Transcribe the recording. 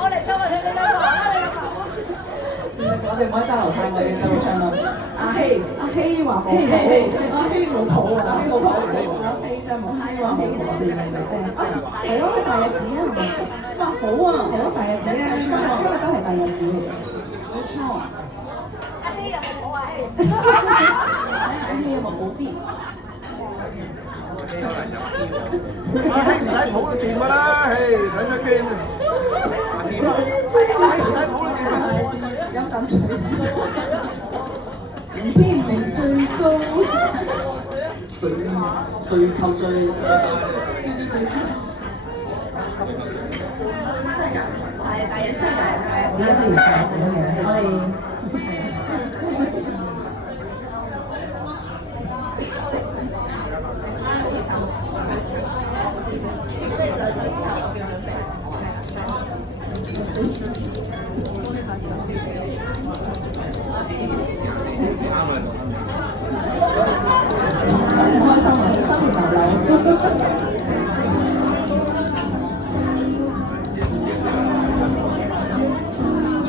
我嚟唱我哋嘅歌。我哋唔可以揸流太，我哋就唱啦。阿希話冇譜，阿希冇譜啊，阿希冇譜，阿希真係冇希話冇譜，我哋明唔明啫？係咯，大日子啊，係咪？哇，好啊，係咯，大日子啊，今日都係大日子嚟嘅，冇錯。阿希有冇好啊？阿希有冇譜先？阿希唔睇譜都掂㗎啦，唉，睇咩機啊？阿希唔睇譜都掂啊！飲啖水先。邊名最高？水扣水。真係㗎？係大日子，大日子，我哋。Thank you.